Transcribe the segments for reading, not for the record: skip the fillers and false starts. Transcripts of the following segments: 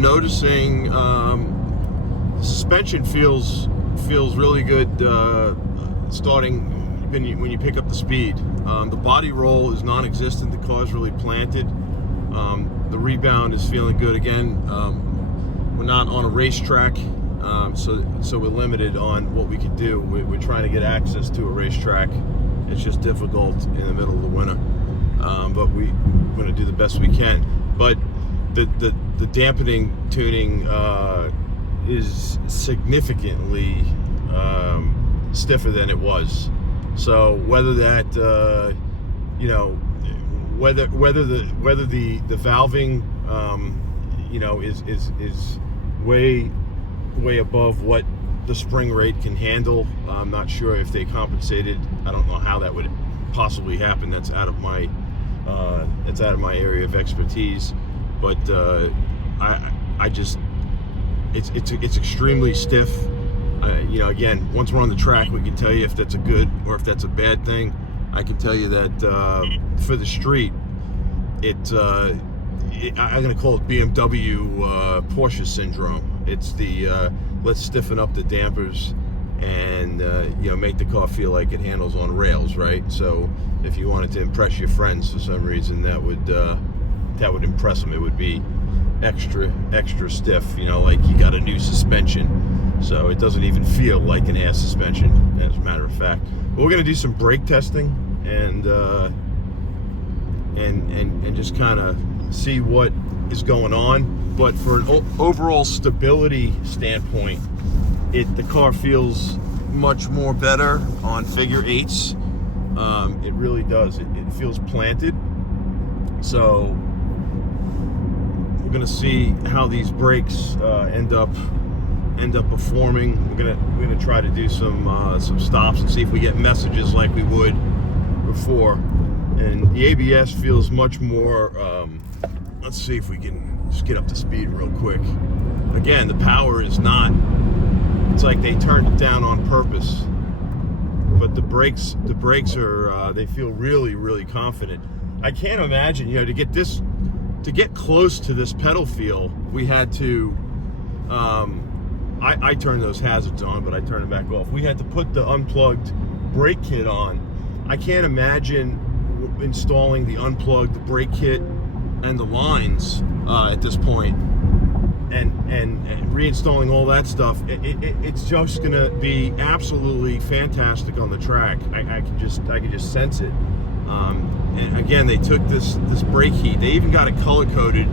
noticing the suspension feels really good starting when you pick up the speed. The body roll is non-existent. The car's really planted. The rebound is feeling good again. We're not on a racetrack, so we're limited on what we can do. We're trying to get access to a racetrack. It's just difficult in the middle of the winter, but we're going to do the best we can. But the dampening tuning is significantly stiffer than it was. So whether that whether the valving is way above what the spring rate can handle. I'm not sure if they compensated. I don't know how that would possibly happen. That's out of my area of expertise. But it's extremely stiff. Again, once we're on the track, we can tell you if that's a good or if that's a bad thing. I can tell you that for the street, I'm going to call it BMW Porsche syndrome. It's the let's stiffen up the dampers and make the car feel like it handles on rails, right? So if you wanted to impress your friends for some reason, that would impress them. It would be extra stiff, like you got a new suspension. So it doesn't even feel like an air suspension, as a matter of fact. But we're going to do some brake testing and just kind of see what is going on. But for an overall stability standpoint, the car feels much more better on figure eights. It really does. It feels planted. So we're going to see how these brakes end up performing. We're gonna try to do some stops and see if we get messages like we would before. And the ABS feels much more. Let's see if we can just get up to speed real quick. Again, the power is not. It's like they turned it down on purpose. But the brakes are. They feel really confident. I can't imagine. To get close to this pedal feel, we had to. I turned those hazards on, but I turned them back off. We had to put the unplugged brake kit on. I can't imagine installing the unplugged brake kit and the lines at this point, and reinstalling all that stuff. It's just gonna be absolutely fantastic on the track. I can just sense it. And again, they took this brake heat. They even got it color coded.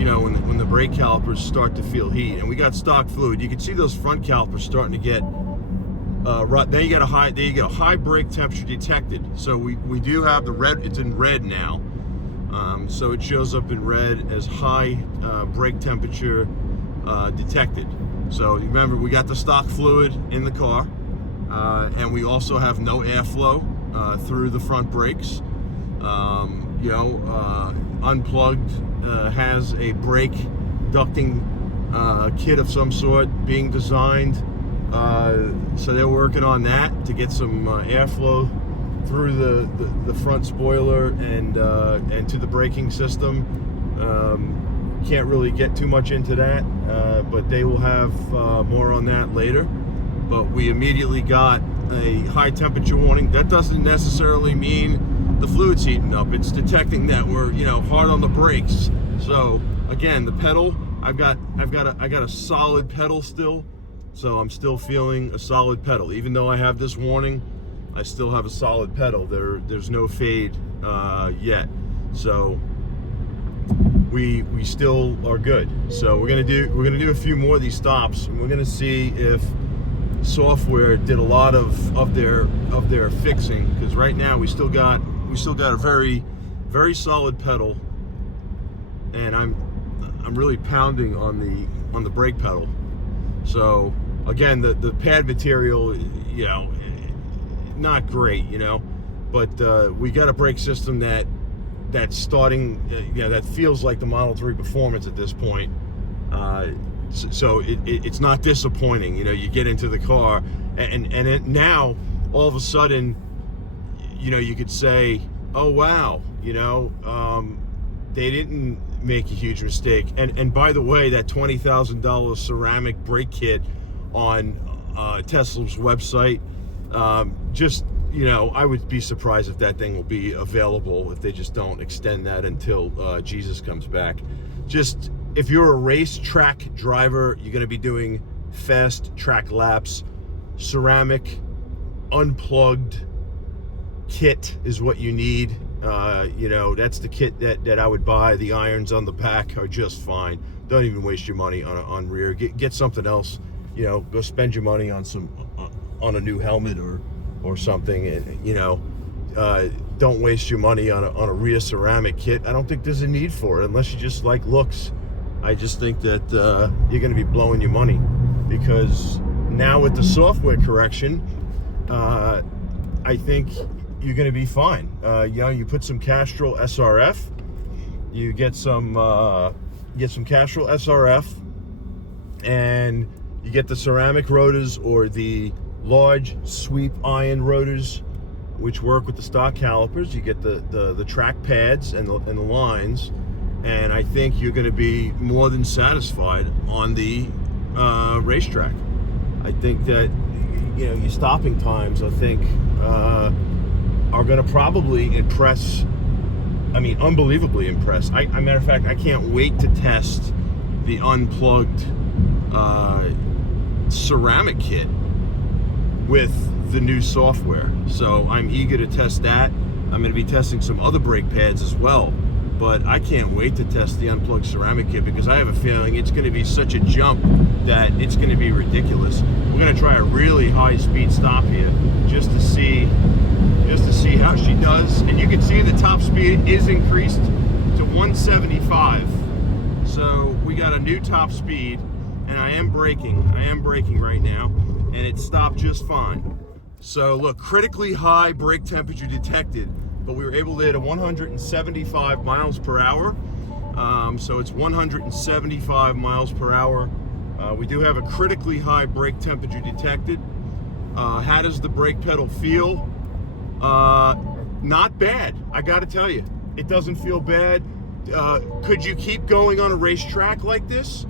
When the brake calipers start to feel heat, and we got stock fluid, you can see those front calipers starting to get Then you get a high brake temperature detected. So we do have the red. It's in red now, so it shows up in red as high brake temperature detected. So remember, we got the stock fluid in the car, and we also have no airflow through the front brakes. Unplugged has a brake ducting kit of some sort being designed, so they're working on that to get some airflow through the front spoiler and to the braking system. Can't really get too much into that, but they will have more on that later. But we immediately got a high temperature warning. That doesn't necessarily mean the fluid's heating up. It's detecting that we're hard on the brakes. So again, the pedal, I got a solid pedal still. So I'm still feeling a solid pedal. Even though I have this warning, I still have a solid pedal. There's no fade yet. So we still are good. So we're gonna do a few more of these stops, and we're gonna see if software did a lot of their fixing, because right now we still got a very, very solid pedal, and I'm really pounding on the brake pedal. So again, the pad material, not great, but we got a brake system that's starting, that feels like the Model 3 Performance at this point. So it's not disappointing. You get into the car, and now all of a sudden, you could say, oh wow, they didn't make a huge mistake. And by the way, that $20,000 ceramic brake kit on Tesla's website, just, you know, I would be surprised if that thing will be available if they just don't extend that until Jesus comes back. Just, if you're a racetrack driver, you're going to be doing fast track laps, ceramic unplugged kit is what you need. You know, that's the kit that I would buy. The irons on the back are just fine. Don't even waste your money on rear. Get something else. You know, go spend your money on on a new helmet or something. And you know, don't waste your money on a rear ceramic kit. I don't think there's a need for it unless you just like looks. I just think that you're going to be blowing your money, because now with the software correction, I think you're going to be fine. You know, you put some Castrol SRF, you get some Castrol SRF, and you get the ceramic rotors or the large sweep iron rotors, which work with the stock calipers. You get the track pads and the lines, and I think you're going to be more than satisfied on the racetrack. I think that, you know, your stopping times, I think, are going to probably impress. I mean, unbelievably impress. Matter of fact, I can't wait to test the unplugged ceramic kit with the new software. So I'm eager to test that. I'm going to be testing some other brake pads as well. But I can't wait to test the unplugged ceramic kit, because I have a feeling it's going to be such a jump that it's going to be ridiculous. We're going to try a really high-speed stop here just to see how she does. And you can see the top speed is increased to 175. So we got a new top speed, and I am braking right now, and it stopped just fine. So look, critically high brake temperature detected, but we were able to hit a 175 miles per hour. So it's 175 miles per hour. We do have a critically high brake temperature detected. How does the brake pedal feel? Not bad, I gotta tell you. It doesn't feel bad. Could you keep going on a racetrack like this?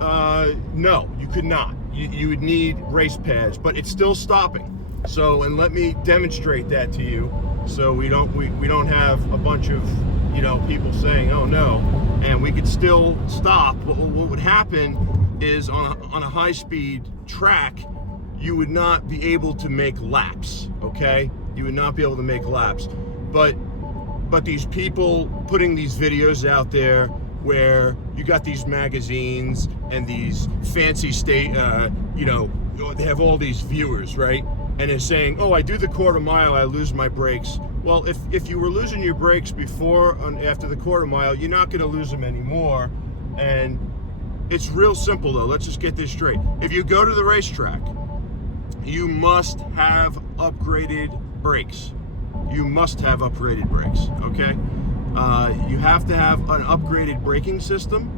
No, you could not. You would need race pads, but it's still stopping. So, and let me demonstrate that to you, so we don't have a bunch of, you know, people saying, oh no, and we could still stop. But what would happen is on a high-speed track, you would not be able to make laps, okay? You would not be able to make laps. But these people putting these videos out there where you got these magazines and these fancy you know, they have all these viewers, right? And they're saying, oh, I do the quarter mile, I lose my brakes. Well, if you were losing your brakes before and after the quarter mile, you're not gonna lose them anymore. And it's real simple though, let's just get this straight. If you go to the racetrack, you must have upgraded brakes. You must have upgraded brakes, okay? You have to have an upgraded braking system.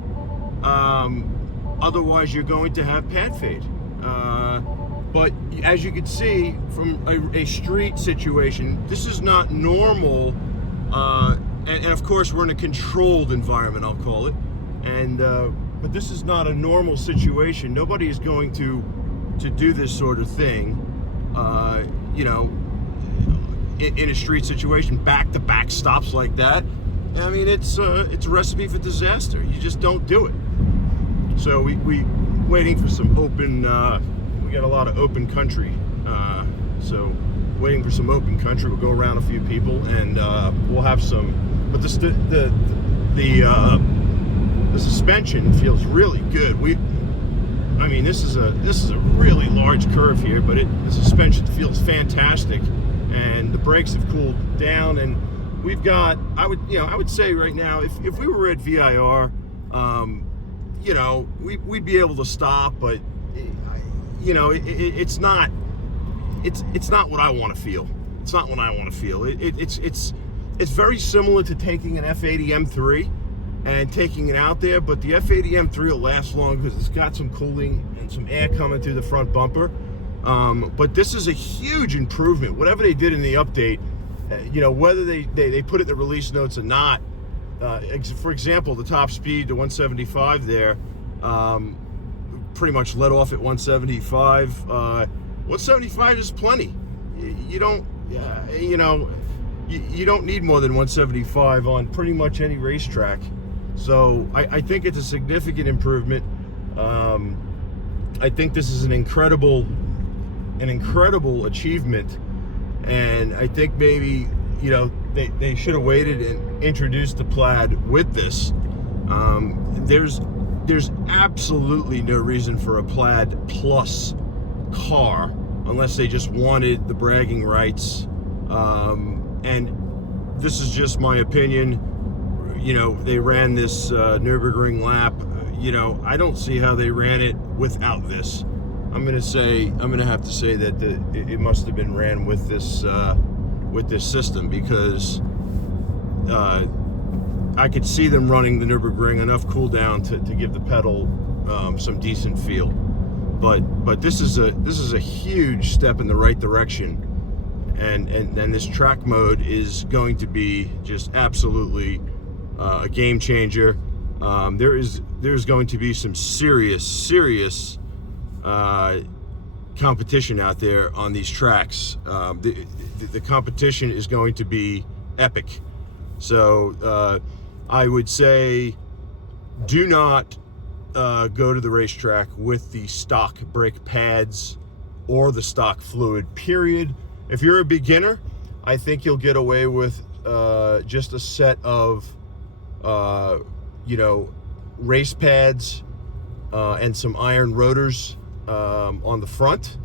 Otherwise, you're going to have pad fade. But as you can see from a street situation, this is not normal. And of course, we're in a controlled environment, I'll call it. And but this is not a normal situation. Nobody is going to do this sort of thing, you know, in a street situation, back-to-back stops like that. I mean, it's a recipe for disaster. You just don't do it. So we waiting for some open. We got a lot of open country. So waiting for some open country. We'll go around a few people, and we'll have some. But the suspension feels really good. I mean, this is a really large curve here, but the suspension feels fantastic, and the brakes have cooled down, and we've got. I would say right now, if we were at VIR, you know, we'd be able to stop, but you know, it's not what I want to feel. It's not what I want to feel. It's very similar to taking an F80 M3 and taking it out there, but the F80 M3 will last long because it's got some cooling and some air coming through the front bumper. But this is a huge improvement. Whatever they did in the update, you know, whether they put it in the release notes or not, For example, the top speed to 175 there, pretty much let off at 175. 175 is plenty. You don't, you know, you don't need more than 175 on pretty much any racetrack. So I think it's a significant improvement. I think this is an incredible achievement, and I think maybe, you know, they should have waited and introduced the Plaid with this. There's absolutely no reason for a Plaid Plus car unless they just wanted the bragging rights. And this is just my opinion. You know, they ran this Nürburgring lap. You know, I don't see how they ran it without this. I'm gonna have to say that it must have been ran with this system, because I could see them running the Nürburgring enough cool down to give the pedal some decent feel. But this is a huge step in the right direction, and this track mode is going to be just absolutely a game changer. There's going to be some serious competition out there on these tracks. The competition is going to be epic. So I would say, do not go to the racetrack with the stock brake pads or the stock fluid, period. If you're a beginner, I think you'll get away with just a set of you know, race pads and some iron rotors on the front,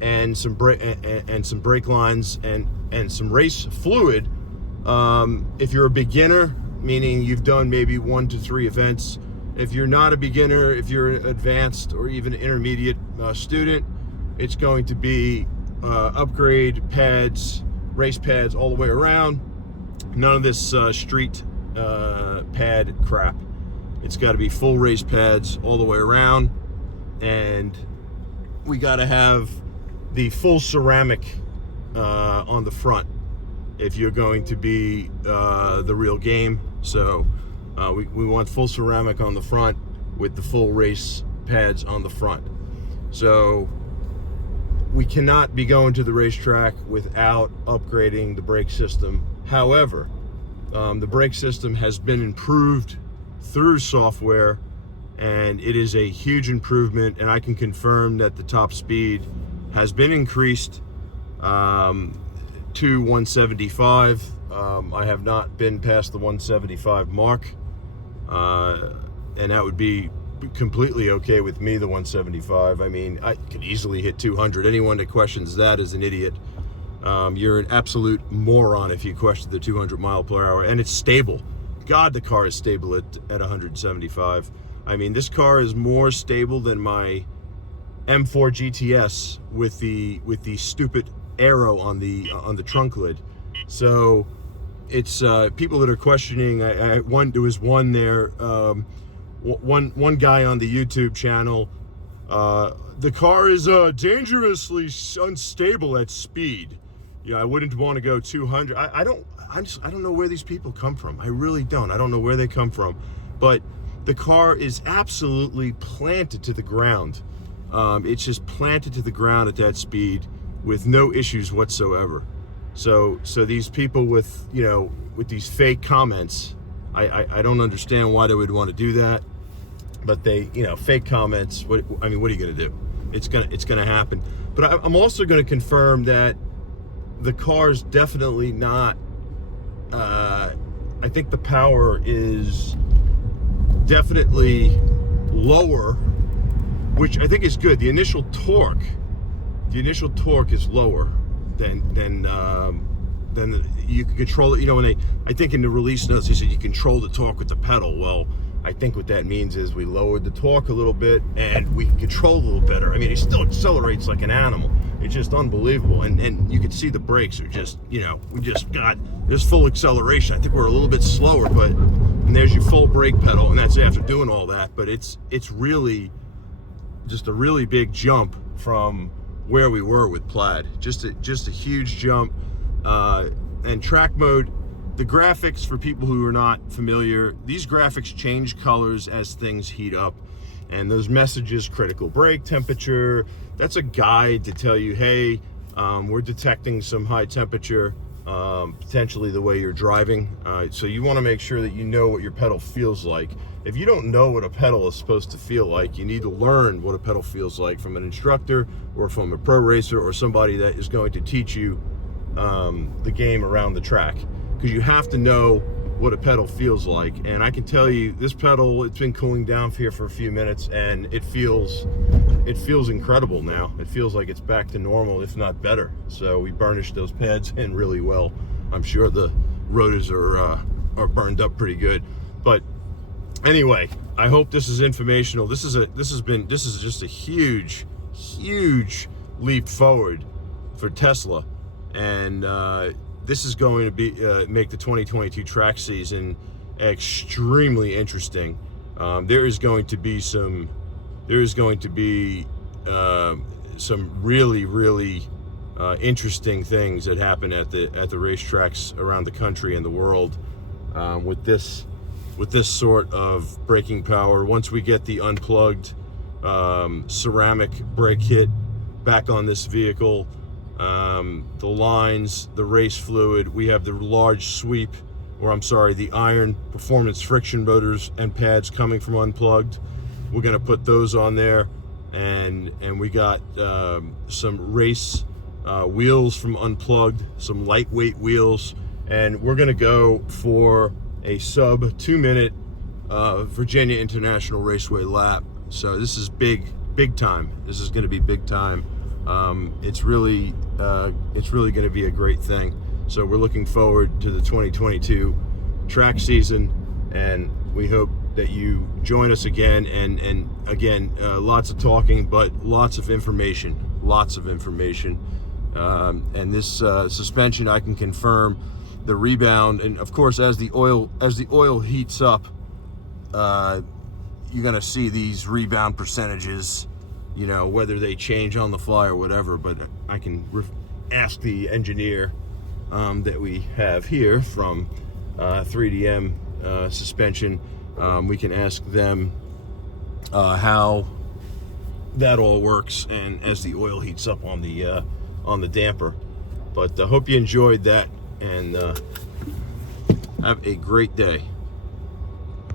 and some brake lines and some race fluid. If you're a beginner, meaning you've done maybe 1 to 3 events. If you're not a beginner, if you're an advanced or even intermediate student, it's going to be upgrade pads, race pads all the way around. None of this street pad crap. It's got to be full race pads all the way around, and we got to have the full ceramic on the front if you're going to be the real game. So we want full ceramic on the front with the full race pads on the front. So we cannot be going to the racetrack without upgrading the brake system. However, the brake system has been improved through software, and it is a huge improvement, and I can confirm that the top speed has been increased to 175. I have not been past the 175 mark, and that would be completely okay with me, the 175. I mean, I could easily hit 200. Anyone that questions that is an idiot. You're an absolute moron if you question the 200 mile per hour, and it's stable. God, the car is stable at 175. I mean, this car is more stable than my M4 GTS with the stupid arrow on the trunk lid. So it's people that are questioning. There was one there, one guy on the YouTube channel. The car is dangerously unstable at speed. I wouldn't want to go 200. I don't know where these people come from. I really don't. I don't know where they come from. But the car is absolutely planted to the ground. It's just planted to the ground at that speed with no issues whatsoever. So these people with these fake comments, I don't understand why they would want to do that. But they, fake comments. What are you gonna do? It's gonna happen. But I'm also gonna confirm that the car's definitely not. I think the power is definitely lower, which I think is good. The initial torque is lower than you can control it. I think in the release notes they said you control the torque with the pedal. Well, I think what that means is we lowered the torque a little bit and we can control a little better. I mean, it still accelerates like an animal. It's just unbelievable. And you can see the brakes are just, we just got this full acceleration. I think we're a little bit slower, and there's your full brake pedal, and that's after doing all that. But it's really just a really big jump from where we were with Plaid. Just a huge jump. And track mode, the graphics, for people who are not familiar, these graphics change colors as things heat up. And those messages, critical brake temperature, that's a guide to tell you, hey, we're detecting some high temperature, potentially the way you're driving. So you want to make sure that you know what your pedal feels like. If you don't know what a pedal is supposed to feel like, you need to learn what a pedal feels like from an instructor or from a pro racer or somebody that is going to teach you the game around the track, because you have to know what a pedal feels like. And I can tell you, this pedal, it's been cooling down here for a few minutes, and it feels incredible now. It feels like it's back to normal, if not better. So we burnished those pads in really well. I'm sure the rotors are burned up pretty good. But anyway, I hope this is informational. This is just a huge leap forward for Tesla, and this is going to be make the 2022 track season extremely interesting. There is going to be some really interesting things that happen at the racetracks around the country and the world with this sort of braking power. Once we get the unplugged ceramic brake kit back on this vehicle, the lines, the race fluid, we have the large sweep, the iron performance friction motors and pads coming from Unplugged. We're going to put those on there, and we got some race wheels from Unplugged, some lightweight wheels, and we're going to go for a sub 2 minute Virginia International Raceway lap. So this is big time. This is going to be big time. It's really going to be a great thing. So we're looking forward to the 2022 track season, and we hope that you join us again. And again, lots of talking, but lots of information. And this suspension, I can confirm the rebound, and of course, as the oil heats up, you're going to see these rebound percentages, whether they change on the fly or whatever. But I can ask the engineer that we have here from 3DM suspension. We can ask them how that all works, and as the oil heats up on the damper. But I hope you enjoyed that, and have a great day.